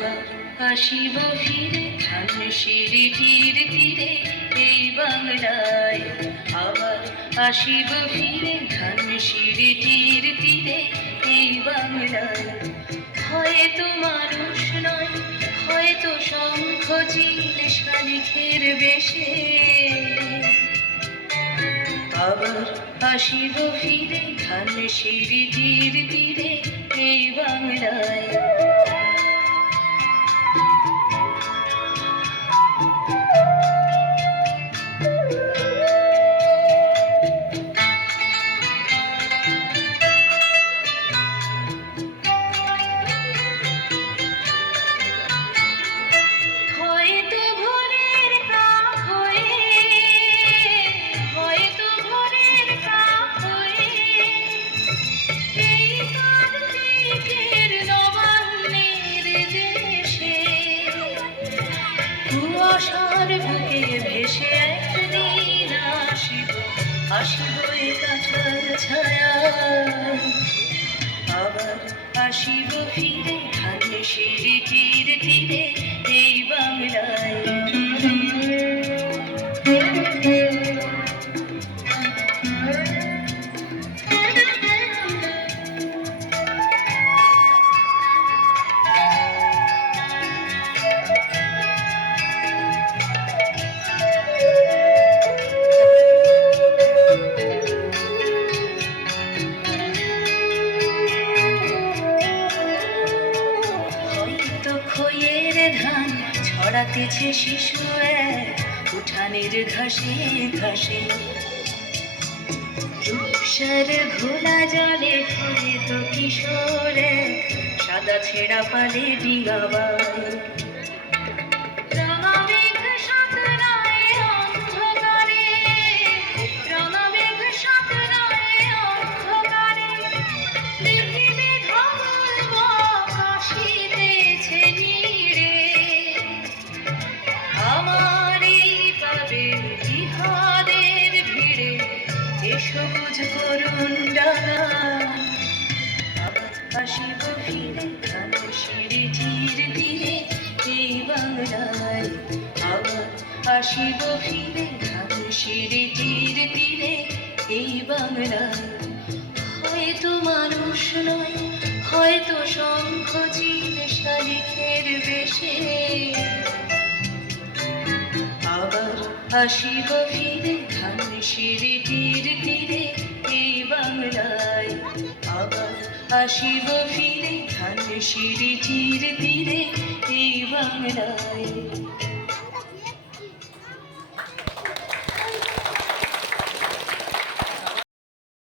আবার আসিব ফিরে ধানসিঁড়িটির তীরে এই বাংলায়। আবার আসিব ফিরে ধানসিঁড়িটির তীরে এই বাংলায়। হয়তো মানুষ নয়, হয়তো শঙ্খ চিল শালিখের বেশে। আবার আসিব ফিরে ধানসিঁড়িটির তীরে এই বাংলায়। কুয়াশার বুকে ভেসে একদিন আসিব, আসিব এ কাঁঠাল ছায়া। আবার আসিব ফিরে ধানসিঁড়িটির তীরে এই বাংলায়। ছড়াতেছে শিশু এক উঠানের ঘাসে ঘাসে। রূপসার ঘোলা জলে ঘুরে তো কিশোর এক সাদা ছেঁড়া পালে ডিঙাবায়। সবুজ করুণ ডানা আবার আসিব ফিরে ধানসিঁড়িটির তীরে এই বাংলায়। আবার আসিব ফিরে ধানসিঁড়িটির তীরে এই বাংলায়। হয়তো মানুষ নয়, হয়তো শঙ্খ চিল শালিখের বেশে। আবার আসিব ফিরে ধানসিঁড়িটির তীরে এই বাংলায়। আবার আসিব ফিরে ধানসিঁড়িটির তীরে এই বাংলায়।